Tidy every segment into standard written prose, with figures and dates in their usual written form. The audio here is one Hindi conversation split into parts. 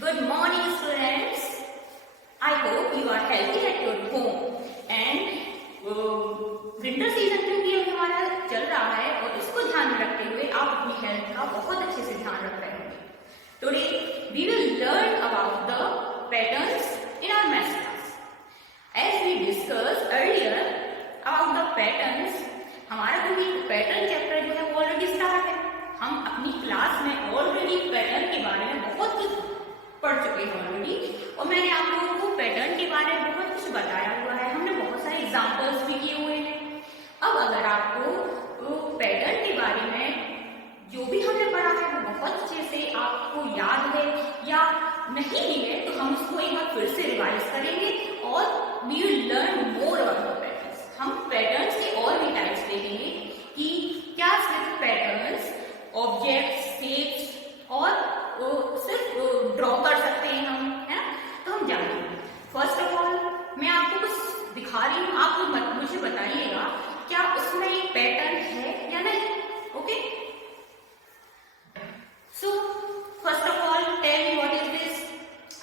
Good morning, students. I hope you are healthy at your home. And winter season क्योंकि अब हमारा चल रहा है और इसको ध्यान में रखते हुए आप अपनी हेल्थ का बहुत अच्छे से ध्यान रख रहे होंगे. Today we will learn about the patterns in our math class. As we discussed earlier about the patterns, हमारा जो भी पैटर्न चैप्टर जो है वो ऑलरेडी स्टार्ट है. हम अपनी क्लास में ऑलरेडी पैटर्न के बारे में बहुत कुछ पढ़ चुके हैं ऑलरेडी, और मैंने आप लोगों को पैटर्न के बारे में बहुत कुछ बताया हुआ है. हमने बहुत सारे एग्जांपल्स भी किए हुए हैं. अब अगर आपको पैटर्न के बारे में जो भी हमने पढ़ा है वो बहुत अच्छे से आपको याद है या नहीं भी है, तो हम उसको एक बार फिर से रिवाइज करेंगे और we will learn more about patterns. हम पैटर्न्स के और भी टाइप्स देखेंगे कि क्या सिर्फ पैटर्न्स ऑब्जेक्ट्स शेप्स और सिर्फ ड्रॉ कर सकते हैं हम, है ना. तो हम जानेंगे. फर्स्ट ऑफ ऑल मैं आपको कुछ दिखा रही हूँ, आप मुझे बताइएगा क्या उसमें एक पैटर्न है या नहीं. Okay, so first of all tell me what is this.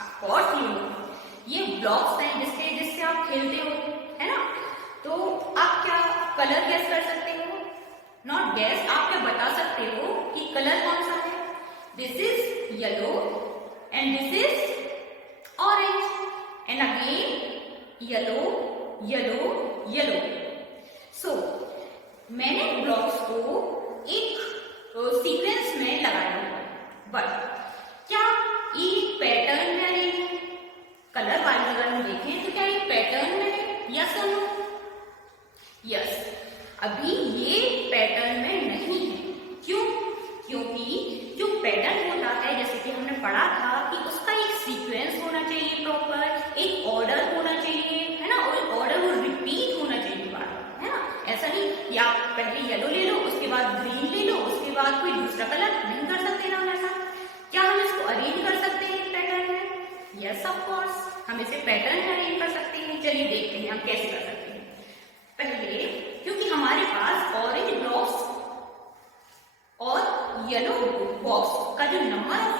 Of course you know ये ब्लॉक्स हैं जिससे आप खेलते हो, है ना. तो आप क्या कलर गेस कर सकते हो? नॉट गेस, आप क्या बता सकते हो कि कलर कौन सा है? This is yellow and this is orange and again yellow, yellow, yellow. So मैंने ब्लॉक्स को एक सीक्वेंस में लगाया हुआ, बट क्या एक पैटर्न में अरेंज है? कलर वाइज अगर हम देखें तो क्या एक पैटर्न में है? यस और नो? यस, अभी ये पैटर्न में नहीं है. क्यों? क्योंकि जो पैटर्न होता है, जैसे कि हमने पढ़ा था कि उसका एक सीक्वेंस होना चाहिए, प्रॉपर एक ऑर्डर होना चाहिए, है ना. और ऑर्डर वो रिपीट होना चाहिए बार, है ना. ऐसा नहीं कि आप पहले येलो ले लो, उसके बाद ग्रीन ले लो, उसके बाद कोई दूसरा कलर. नहीं कर सकते ना हम ऐसा. क्या हम इसको अरेंज कर सकते हैं पैटर्न में? यस ऑफ कोर्स, हम इसे पैटर्न में अरेंज कर सकते हैं. चलिए देखते हैं हम कैसे कर सकते हैं. पहले क्योंकि हमारे पास ऑरेंज ब्लॉक्स और येलो बॉक्स का जो नंबर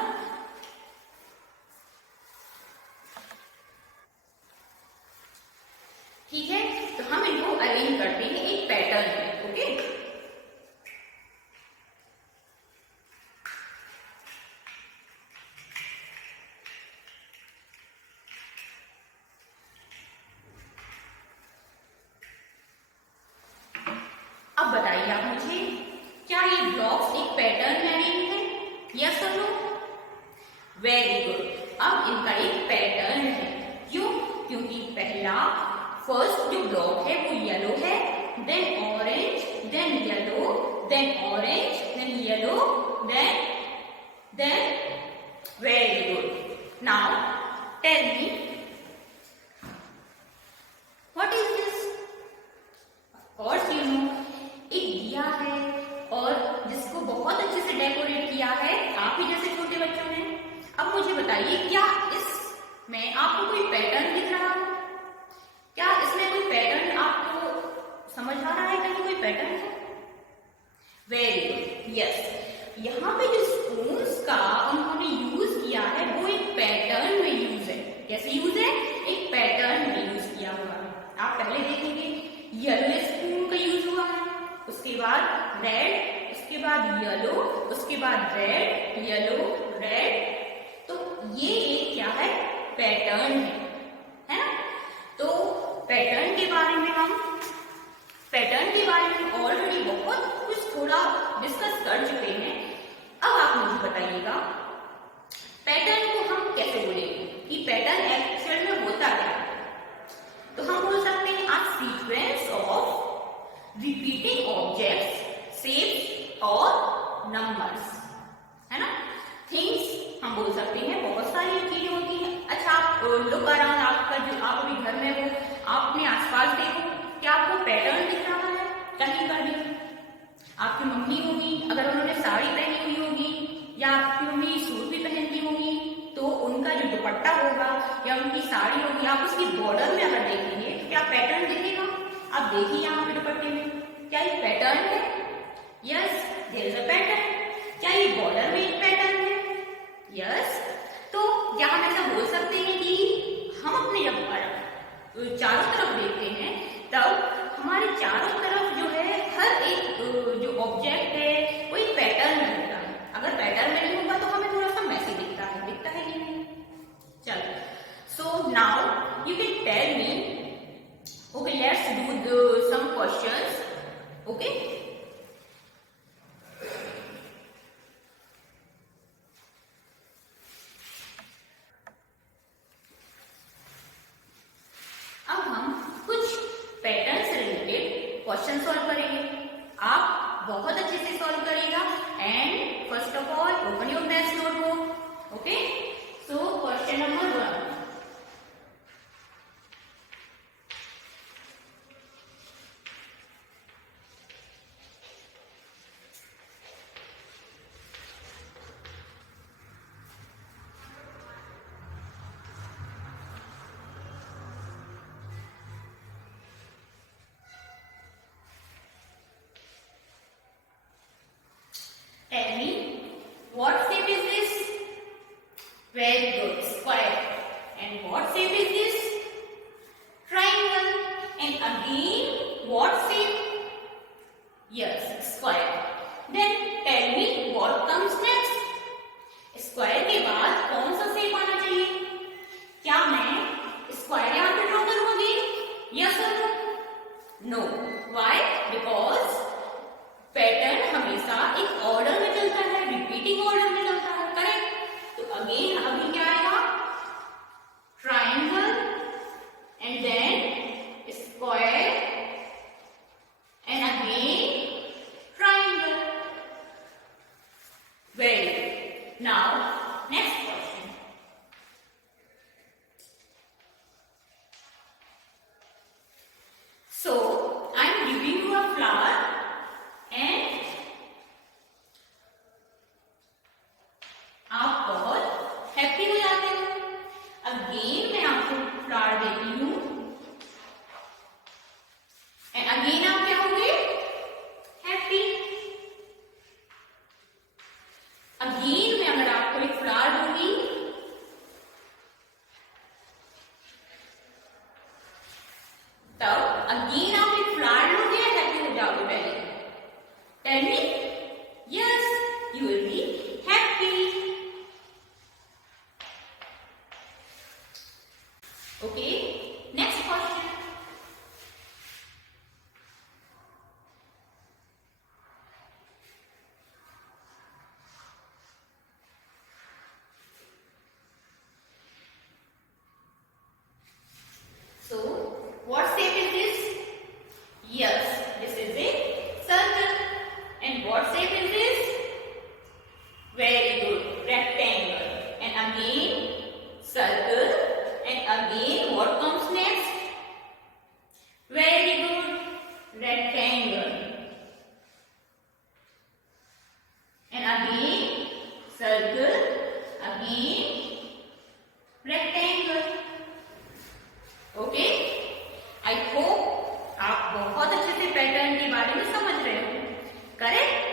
ठीक है, तो हम इनको अरेंज करते हैं एक पैटर्न में. ओके, अब बताइए आप मुझे, क्या ये ब्लॉक्स एक पैटर्न में अरेंज है? यस और नो? Very good. अब इनका एक पैटर्न है. क्यों? क्योंकि पहला फर्स्ट जो ब्लॉक है वो येलो है, then orange, then yellow, then orange, then yellow, then very good. Now tell me what is this. Of course you know, एक दिया है और जिसको बहुत अच्छे से डेकोरेट किया है आप ही जैसे छोटे बच्चों ने. अब मुझे बताइए, क्या इसमें आपको कोई पैटर्न दिख रहा है? क्या इसमें कोई पैटर्न आपको समझ आ रहा है? कहीं कोई पैटर्न है? Very good. यस, यहाँ पे जो स्पून्स का उन्होंने यूज किया है वो एक पैटर्न में यूज है. कैसे यूज है? एक पैटर्न में यूज किया हुआ है. आप पहले देखेंगे येलो स्पून का यूज हुआ है, उसके बाद रेड, उसके बाद येलो, उसके बाद रेड, येलो, रेड. तो ये एक क्या है? पैटर्न है ना. तो पैटर्न के बारे में ऑलरेडी बहुत कुछ थोड़ा डिस्कस कर चुके हैं. अब आप मुझे बताइएगा पैटर्न को हम कैसे बोलेंगे कि पैटर्न एक्चुअल में होता क्या है. तो हम बोल सकते हैं a sequence of repeating objects, shapes और नंबर्स, है ना. थिंग्स हम बोल सकते हैं, बहुत सारी चीजें होती हैं. अच्छा, आप लुक अराउंड, आपका जो आप अभी घर में हो, आप अपने आसपास देखो, क्या आपको पैटर्न दिख रहा है कहीं पर भी? आपकी मम्मी होगी, अगर उन्होंने साड़ी पहनी हुई होगी या आपकी मम्मी सूट भी पहनती होगी, तो उनका जो दुपट्टा होगा या उनकी साड़ी होगी, आप उसकी बॉर्डर में अगर देखेंगे तो क्या पैटर्न दिखेगा? आप देखिए यहाँ पे दुपट्टे में, क्या ये पैटर्न है? Yes, there is a pattern. क्या ये बॉर्डर में एक पैटर्न है? यस. तो circle, and again what comes next? Very good, rectangle, and again circle, again rectangle. Okay, I hope आप बहुत अच्छे से पैटर्न के बारे में समझ रहे हो. Correct?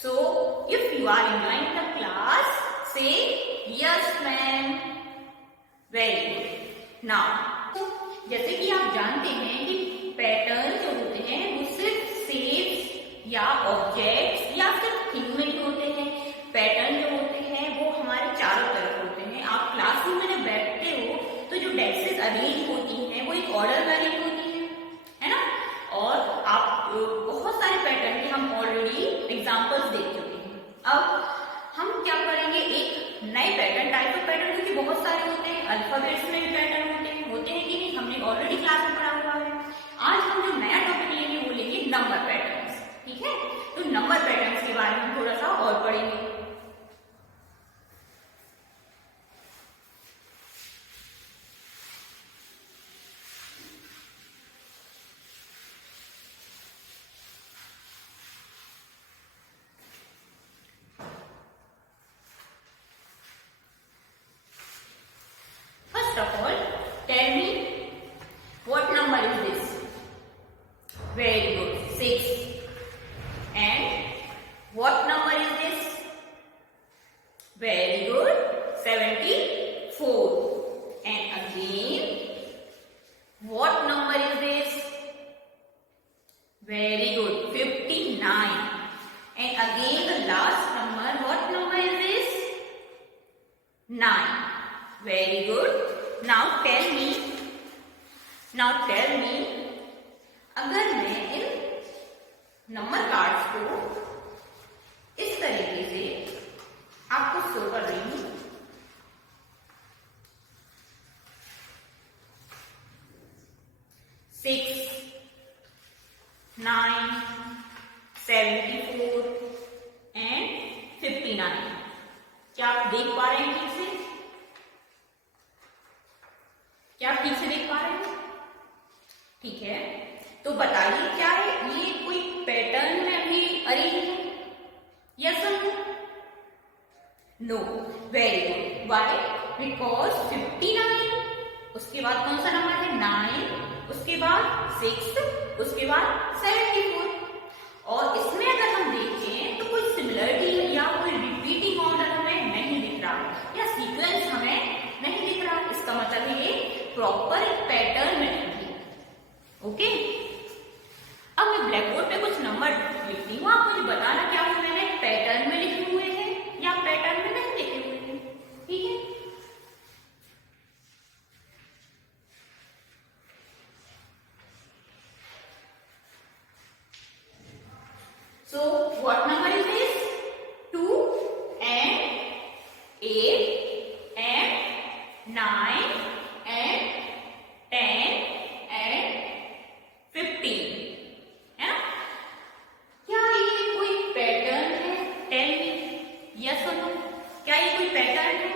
So if you are enjoying the class, say yes ma'am. Very good. Now, जैसे कि आप जानते हैं कि पैटर्न जो होते हैं वो सिर्फ शेप्स या ऑब्जेक्ट्स या सिर्फ थिंग में ही होते हैं. पैटर्न जो होते हैं वो हमारे चारों तरफ होते हैं. आप क्लासरूम में जब बैठते हो तो जो डेस्कें अरेंज होती हैं वो एक ऑर्डर में अरेंज होती है ना. और आप बहुत सारे पैटर्न के हम ऑलरेडी एग्जांपल्स देख चुके हैं. अब हम क्या करेंगे, एक नए पैटर्न, टाइप ऑफ पैटर्न, क्योंकि बहुत सारे होते हैं. अल्फाबेट्स में भी पैटर्न होते हैं कि नहीं, हमने ऑलरेडी क्लास में पढ़ा हुआ है. आज हम जो नया टॉपिक लेंगे वो लेंगे नंबर पैटर्न्स. ठीक है, तो नंबर पैटर्न्स के बारे में हम थोड़ा सा और पढ़ेंगे. First of all, tell me what number is this? Very good, 6. And what number is this? Very good, 74. And again, what number is this? Very good, 59. And again the last number, what number is this? 9. Very good. Now tell me, अगर मैं इन नंबर कार्ड्स को इस तरीके से आपको शो कर रही हूं, 6, 9, 74 and 59. क्या आप देख पा रहे हैं ठीक से? क्या आप ठीक से देख पा रहे हैं? ठीक है, तो बताइए क्या है ये कोई पैटर्न में अभी अरेंज है? यस और no? Very good. Why? Because 59, उसके बाद कौन सा नंबर है? 9, उसके बाद 6, उसके बाद 74. और इसमें अगर हम देखें तो कोई सिमिलरिटी या कोई रिपीटिंग ऑर्डर हमें नहीं दिख रहा या सीक्वेंस हमें नहीं दिख रहा. इसका मतलब ये प्रॉपर एक पैटर्न में नहीं है. ओके, अब मैं ब्लैक बोर्ड पे कुछ नंबर लिखती हूँ, आप मुझे बताना क्या वो मैंने पैटर्न में लिखे हुए हैं या पैटर्न में नहीं लिखे हुए हैं. ठीक है, so what number is this? 2 and 8 and 9 and 10 and 15 है ना. क्या ये कोई पैटर्न है? टेल मी, यस और नो. क्या ये कोई पैटर्न है?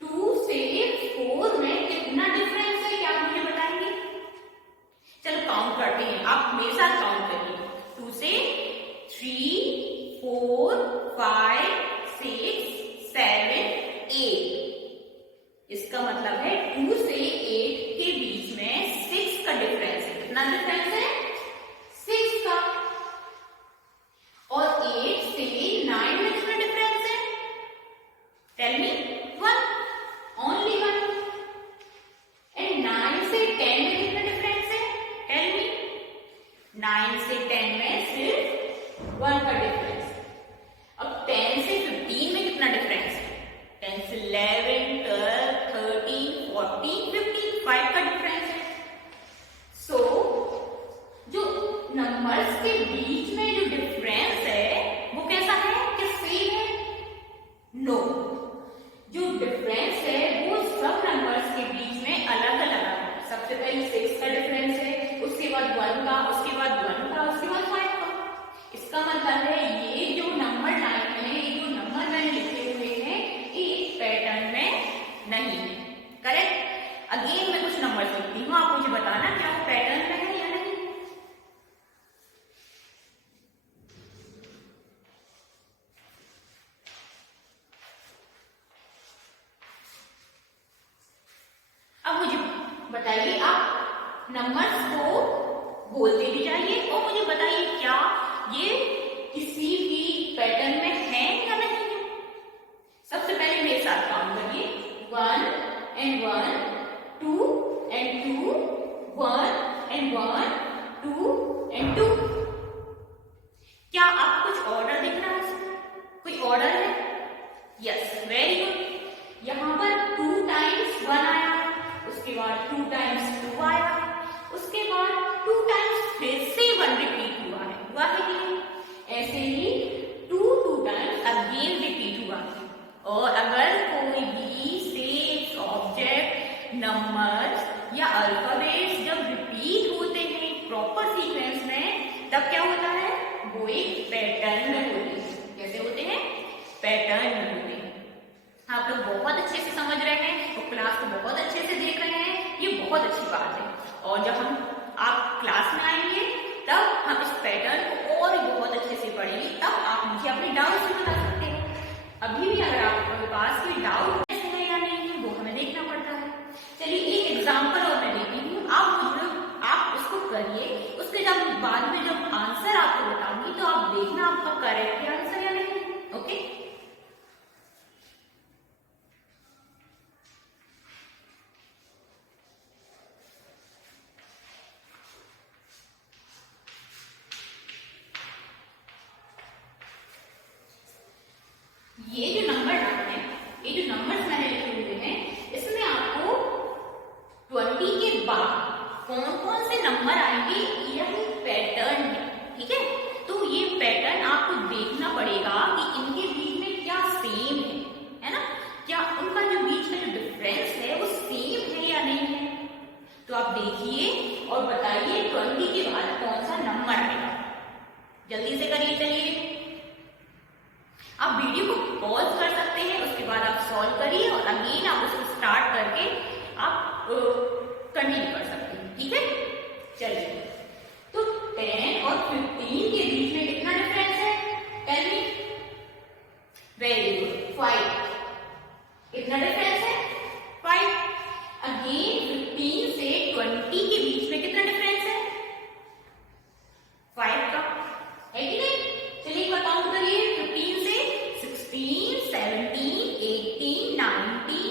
2 से 4 में कितना डिफरेंस है, क्या आप मुझे बताएंगे? चलो काउंट करते हैं, आप मेरे साथ काउंट करिए. 2 से 3, 4, 5, 6, 7, 8. इसका मतलब है 2 से 8 के बीच में 6 का डिफरेंस है. कितना डिफरेंस है? 6 का. और 8 से 9 में कितना डिफरेंस है? Tell me. 1, ओनली 1. एंड 9 से 10 में कितना डिफरेंस है? टेल मी. 9 से 10 में सिर्फ 1 का डिफरेंस. अब 10 से 15 में कितना डिफरेंस है? 10 से 11, 12, 13, 14, 15, 5 का डिफरेंस है. सो जो नंबर्स के बीच में जो डिफरेंस है वो कैसा है? क्या सेम है? नो. जो डिफरेंस है वो सब नंबर्स के बीच में अलग अलग है. सबसे पहले 6 का डिफरेंस है, उसके बाद 1 का, उसके बाद 1 का, उसके बाद 5 का. इसका मतलब है ये जो नंबर लाइन में ये जो नंबर मैंने लिखे हुए हैं ये एक पैटर्न में नंबर्स को बोलते भी जाइए और मुझे बताइए क्या ये किसी भी पैटर्न में है या नहीं है। सबसे पहले मेरे साथ काउंट करिए, 1 and 1, 2 and 2, 1 and 1, 2 and 2। क्या आपको कुछ ऑर्डर दिख रहा है इसमें? कोई ऑर्डर है? Yes, very good. यहाँ पर 2 times 1 आया है, उसके बाद 2 times 2 आया है, उसके बाद 2 times फिर से 1 रिपीट हुआ है कि नहीं? ऐसे ही 2 times अगेन रिपीट हुआ है। और अगर कोई भी सेम ऑब्जेक्ट, नंबर्स या अल्फाबेट्स जब रिपीट होते हैं प्रॉपर सीक्वेंस में, तब क्या होता है? वो एक पैटर्न में होते हैं। कैसे होते हैं? पैटर्न में होते हैं। आप लोग बहुत अच्छे से समझ रहे हैं और क्लास को बहुत अच्छे से देख रहे हैं, ये बहुत अच्छी बात है। और जब आप क्लास में आएंगे तब हम इस पैटर्न को और बहुत अच्छे से पढ़ेंगे, तब आप मुझे अपने डाउट्स भी बता सकते हैं। अभी भी अगर आपके पास कोई डाउट है या नहीं है, वो हमें देखना पड़ता है। चलिए एक एग्जाम्पल और मैं देती हूँ, आप उसको करिए, उसके जब बाद में जब आंसर आपको बताऊंगी तो आप देखना आपका करेक्ट आंसर या नहीं। ओके, ये जो नंबर है, ये जो नंबर्स मैंने लिखे हुए हैं, इसमें आपको 20 के बाद कौन कौन से नंबर आएंगे यही पैटर्न है। ठीक है, तो ये पैटर्न आपको देखना पड़ेगा कि इनके बीच में क्या सेम है ना? क्या उनका जो बीच में जो डिफरेंस है वो सेम है या नहीं है। तो आप देखिए और बताइए 20 के बाद कौन सा नंबर आएगा। जल्दी से करिए। चलिए, आप वीडियो को पॉज कर सकते हैं, उसके बाद आप सॉल्व करिए और अगेन आप उसको स्टार्ट करके आप कंटिन्यू कर सकते हैं। ठीक है, चलिए। तो 10 और 15 के बीच में कितना डिफरेंस है? Tell me. Very good, 5। कितना डिफरेंस है? 5। अगेन 15 से 20 के बीच में कितना डिफरेंस है? 5 का, है कि नहीं? चलिए काउंट करिए, 15 से 16, 17, 18, 19,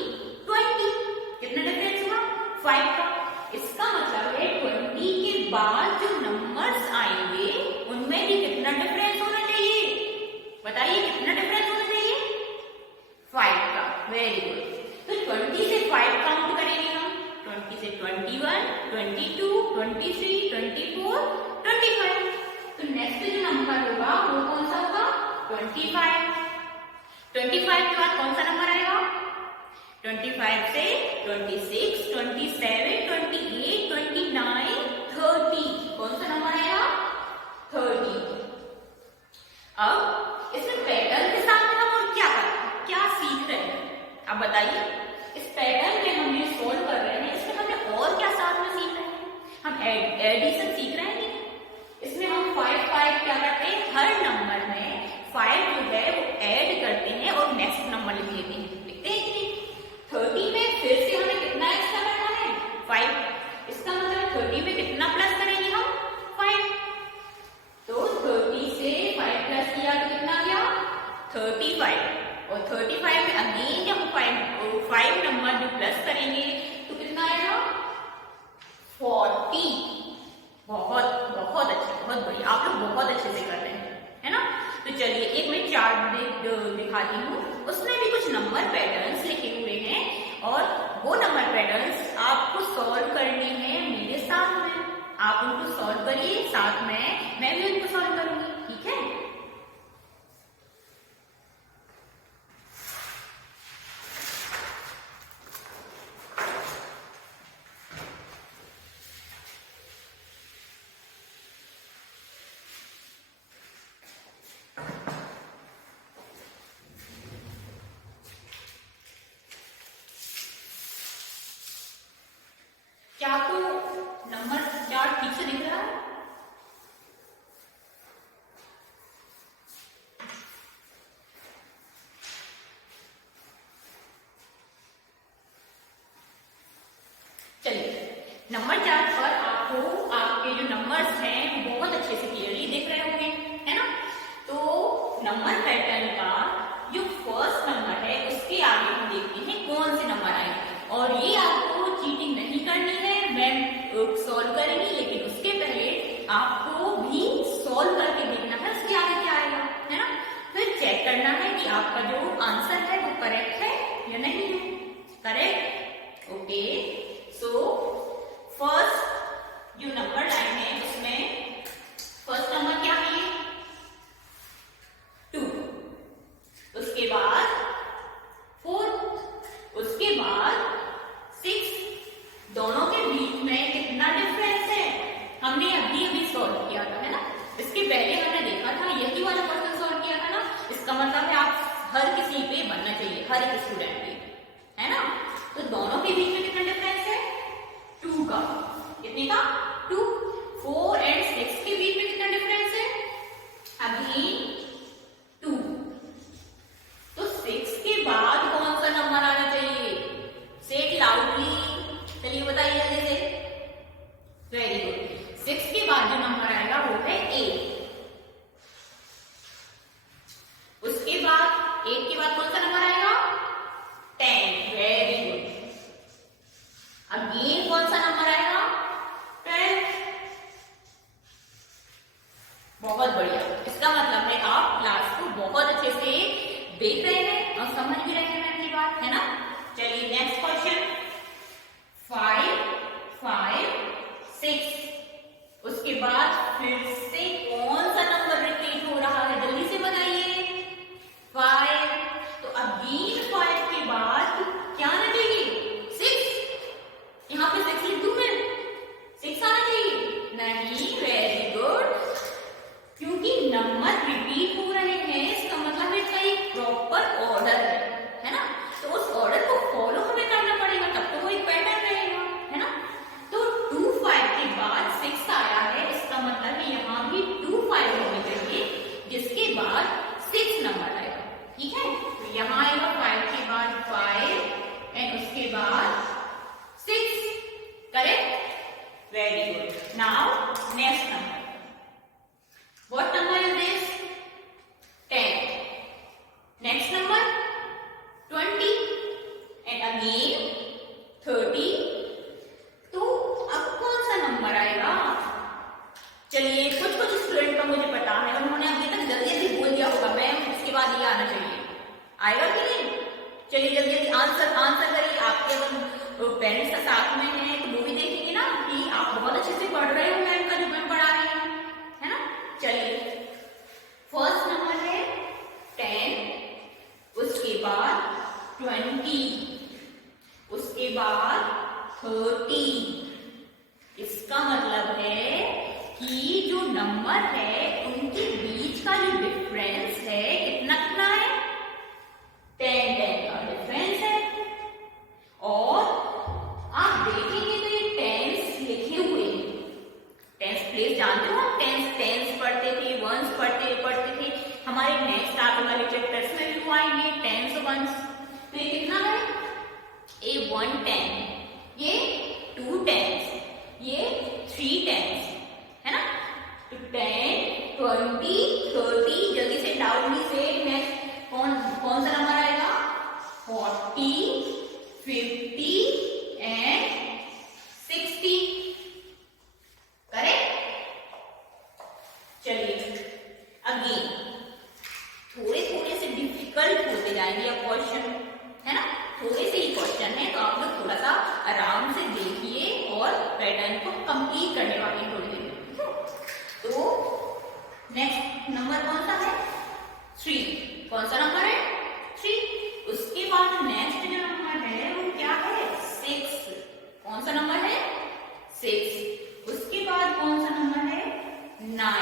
20। कितना डिफरेंस हुआ? 5 का। इसका मतलब है 20 के बाद जो नंबर्स आएंगे उनमें भी कितना डिफरेंस होना चाहिए? बताइए कितना डिफरेंस होना चाहिए? 5 का। Very good. तो 20 से 5 काउंट करेंगे हम। 20 से 21, 22, 23, 24, 25। तो नेक्स्ट जो नंबर होगा वो कौन सा होगा? 25। 25 के बाद कौन सा नंबर आएगा? 25 से 26, 27, 28, 29, 30। कौन सा नंबर आएगा? 30। अब इसमें पैटर्न के साथ में हम और क्या सीख रहे हैं? अब बताइए, इस पैटर्न में हम ये सोल्व कर रहे हैं, इसमें हमने और क्या साथ में सीख रहे हैं? हम एडिशन सीख रहे हैं। इसमें हम 5 क्या करते हैं? हर नंबर में 5 जो है वो ऐड करते हैं और नेक्स्ट नंबर लिख लेते हैं। लिखते हैं कि नहीं? 30 में फिर से हमें कितना एक्स्ट्रा करना है? 5। इसका मतलब 30 में कितना प्लस करेंगे हम? 5। तो 30 से 5 प्लस किया तो कितना गया? 35। और 35 में अगेन जब 5 नंबर जो प्लस करेंगे तो कितना आएगा? 40। बहुत बहुत अच्छा, बहुत बढ़िया, आप लोग बहुत अच्छे से कर रहे हैं, है ना? तो चलिए एक मैं चार्ट दिखाती हूँ, उसमें भी कुछ नंबर पैटर्न्स लिखे हुए हैं और वो नंबर पैटर्न्स आपको सॉल्व करने हैं मेरे साथ में। आप उनको सॉल्व करिए साथ में, मैं भी उनको सॉल्व करूंगी। ठीक है, क्या आपको नंबर चार्ट ठीक से दिख रहा है? चलिए, नंबर चार्ट पर आप जो नंबर्स हैं बहुत अच्छे से क्लियरली दिख रहे होंगे, है ना। तो नंबर पैटर्न का जो फर्स्ट नंबर है उसके आगे हम देखते हैं कौन से नंबर आएंगे, और ये आपको चीटिंग नहीं करनी है, मैम सॉल्व करेंगी, लेकिन उसके पहले आपको भी सॉल्व करके देखना है उसके आगे क्या आएगा, है ना। फिर चेक करना है कि आपका जो आंसर है वो करेक्ट है या नहीं है। Correct, okay. सो फर्स्ट जो नंबर लाइन है उसमें फर्स्ट नंबर क्या है, 2, उसके बाद 4, उसके बाद 6, दोनों के बीच में कितना डिफरेंस है हमने अभी अभी सॉल्व किया था, है ना। इसके पहले हमने देखा था, यही वाला क्वेश्चन सॉल्व किया था ना। इसका मतलब है आप हर किसी पे बनना चाहिए, हर एक स्टूडेंट पे, है ना। तो दोनों के बीच में कितना डिफरेंस है, 2 का, कितने का, 2। 4 एंड 6 के बीच में कितना डिफरेंस है, अभी 2। तो 6 के बाद कौन सा नंबर आना चाहिए, से इट लाउडली, चलिए बताइए जल्दी से। वेरी गुड, 6 के बाद जो नंबर आएगा वो है 8। उसके बाद 8 के बाद कौन सा नंबर आएगा, 10। Very good. अगेन कौन सा नंबर आएगा, 12। बहुत बढ़िया। इसका मतलब है आप क्लास को बहुत अच्छे से देख रहे हैं और समझ भी रहे हैं मैम की बात, है ना। चलिए नेक्स्ट क्वेश्चन, 5, 5, 6। उसके बाद फिर से कौन सा नंबर रिपीट हो रहा है, जल्दी से बताइए। 5, तो अगेन 5 के बाद क्या आना चाहिए, 6। यहाँ पे 6 लिख दूं मैं, 6 आना चाहिए, नहीं। वेरी गुड, क्योंकि नंबर रिपीट हो रहे हैं इसका मतलब इसका एक प्रॉपर ऑर्डर है ना। तो उस ऑर्डर को फॉलो हमें करना पड़ेगा, तब तो वो एक पैटर्न रहेगा, है ना। तो 2, 5 के बाद 6 आया है, इसका मतलब है यहाँ भी 2, 5 होने चाहिए, जिसके बाद 6 नंबर आएगा, ठीक है। तो यहाँ आएगा 5 के बाद 5 एंड उसके बाद 6। Correct, very good. Now next number, what number is this, 10. Next number 20 and again 30. तो अब कौन सा नंबर आएगा, चलिए कुछ कुछ स्टूडेंट का मुझे पता है, उन्होंने अभी तक जल्दी जल्दी बोल दिया होगा मैम इसके बाद ये आना चाहिए, आएगा कि नहीं। चलिए जल्दी जल्दी आंसर करिए। आपके अगर पेरेंट्स का साथ में है तो वो भी देखेंगे ना कि आप बहुत अच्छे से पढ़ रहे हो मैम का जो मैम पढ़ा रही है, है ना। चलिए फर्स्ट नंबर है 10, उसके बाद 20, उसके बाद 30। इसका मतलब है कि जो नंबर है उनके बीच का जो डिफरेंस है कितना कितना है, 10 का डिफरेंस है। और आप देखेंगे तो ये टेंस लिखे हुए हैं, टेंस प्लेस जानते हो, टेंस पढ़ते थे, वंस पढ़ते थे, हमारे नेक्स्ट आने वाले चैप्टर्स में भी आएंगे टेंस वंस। तो ये कितना है, ये 1 10, ये 2 10, ये 3 10, है ना। तो 10, 20, 30, जल्दी से डाउनली से नेक्स्ट कौन सा नंबर आएगा, 40, 50 एंड 60। करेक्ट। चलिए अगेन थोड़े थोड़े से डिफिकल्ट होते जाएंगे अब क्वेश्चन, है ना। थोड़े से ही क्वेश्चन है तो आप लोग थोड़ा सा आराम से देखिए और पैटर्न को कंप्लीट करने वाले हैं थोड़ी देर में। तो नेक्स्ट नंबर कौन सा है, 3। कौन सा नंबर है, 3। उसके बाद नेक्स्ट जो नंबर है वो क्या है, 6। कौन सा नंबर है, 6। उसके बाद कौन सा नंबर है, 9।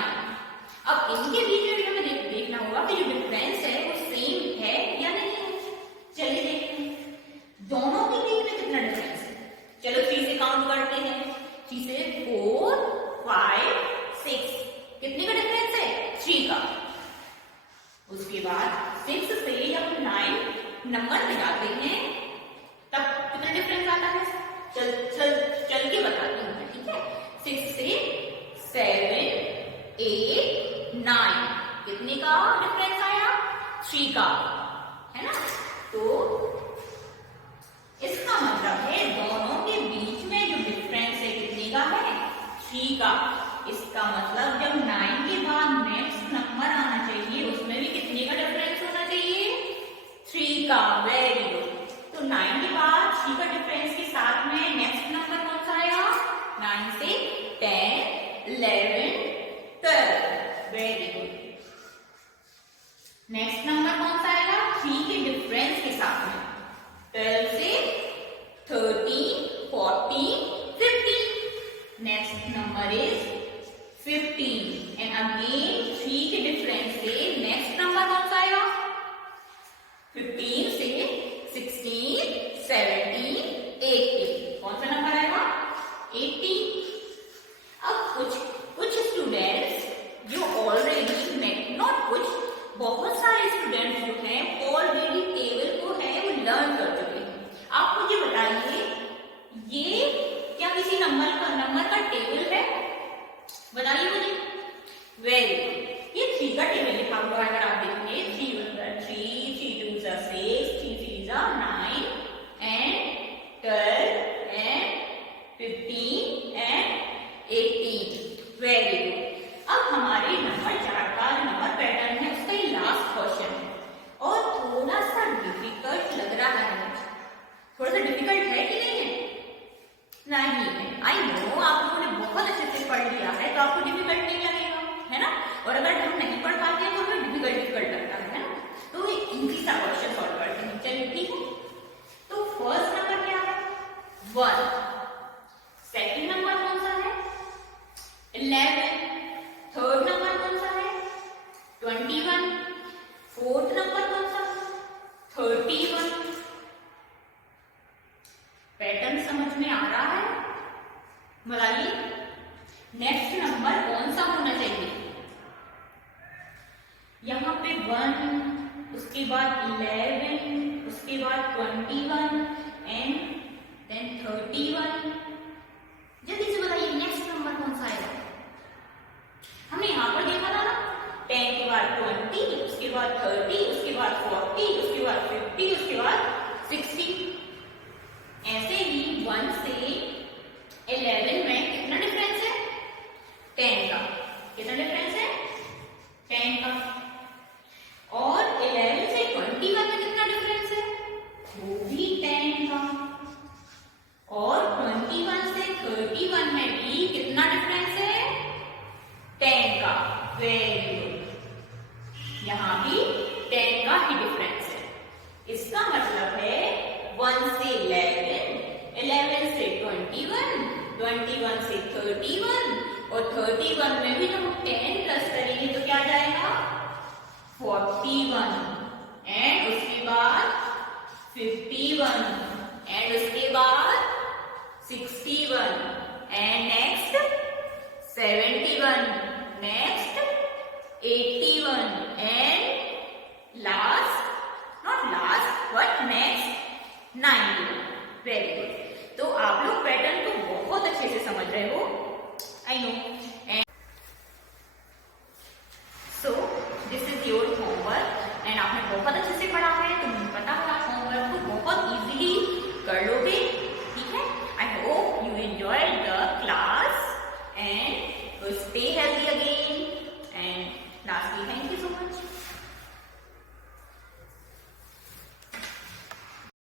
अब इनके बीच में भी हमें देखना होगा कि जो डिफरेंस है वो सेम है या नहीं है। चलिए देखते हैं दोनों के बीच में कितना डिफरेंस है। चलो 3 से काउंट करते हैं, 3 से 4, 5, 6, कितने का डिफरेंस है, 3 का। उसके बाद 6 से जब 9 नंबर में जाते हैं तब कितना डिफरेंस आता है, चल के बताती हूँ, ठीक है। 6 से 3 का, है ना। तो इसका मतलब है दोनों के बीच में जो डिफरेंस है कितने का है, 3 का। इसका मतलब जब 9 के बाद नेक्स्ट नंबर आना चाहिए उसमें भी कितने का डिफरेंस होना चाहिए, 3 का। Very good. तो 9 के बाद 3 का डिफरेंस के साथ में नेक्स्ट नंबर कौन सा आएगा, 9 से 10, 11, 12। Very good. नेक्स्ट नंबर कौन सा आएगा, 3 के डिफरेंस के साथ में 12 से 13, 14, 15। Next number is 15 and again 3 के डिफरेंस से नेक्स्ट नंबर कौन सा आएगा, 15 से 16, 17, 18। कौन सा नंबर आएगा, 18। अब कुछ स्टूडेंट्स जो ऑलरेडी, नॉट कुछ, बहुत सारे स्टूडेंट्स जो हैं ऑलरेडी टेबल को है वो लर्न कर चुके हैं। आप मुझे बताइए ये क्या किसी नंबर का टेबल है, बताइए मुझे। Very good. ये 3 का टेबल लिखा हुआ है, अगर आप देखेंगे 3 1 3, 3 2 6, 3 3 9 and 12 and 15 and 18। Very good. अब हमारे नंबर चार्ट का जो नंबर पैटर्न है उसका ये लास्ट क्वेश्चन है और थोड़ा सा डिफिकल्ट लग रहा है। थोड़ा सा डिफिकल्ट है कि नहीं है, नहीं है। आई नो आप लोगों ने बहुत अच्छे से पढ़ लिया है तो आपको डिफिकल्ट नहीं लगेगा, है ना। और अगर हम नहीं पढ़ पाते हैं तो हमें डिफिकल्ट लगता है ना। तो इजी सा क्वेश्चन सॉल्व करते हैं, चलिए ठीक है। तो फर्स्ट नंबर क्या है, 1। सेकंड नंबर कौन सा है, 11। थर्ड नंबर कौन सा है, 21। फोर्थ नंबर कौन सा, 31। पैटर्न समझ में आ रहा है, बताइए। नेक्स्ट नंबर कौन सा होना चाहिए, यहाँ पे 1, उसके बाद 11, उसके बाद 21 एंड देन 31। जल्दी से बताइए नेक्स्ट नंबर कौन सा आएगा। हमने यहाँ पर देखा था ना, 10 के बाद 20, उसके बाद 30, उसके बाद 40, उसके बाद 50, उसके बाद 60। ऐसे ही 1 से 11 में कितना डिफरेंस है, 10 का। कितना डिफरेंस है, 10 का। और 11 से 21 में कितना डिफरेंस है, वो भी 10 का। और 21 से 31 में भी कितना डिफरेंस है, 10 का। Very good. यहाँ भी 10 का ही डिफरेंस है। इसका मतलब है 1 से 11, 11 से 21, 21 से 31 और 31 में भी जब हम 10 प्लस करेंगे तो क्या आ जाएगा, 41 एंड उसके बाद 51 एंड उसके बाद 61 and next 71, next 81 and last, not last but next 91। Very good. तो आप लोग पैटर्न को बहुत अच्छे से समझ रहे हो, I know. And so this is your homework and आपने बहुत अच्छे से पढ़ा है, तो मुझे पता है आप होमवर्क को बहुत इजीली कर लोगे, ठीक है। I hope you enjoy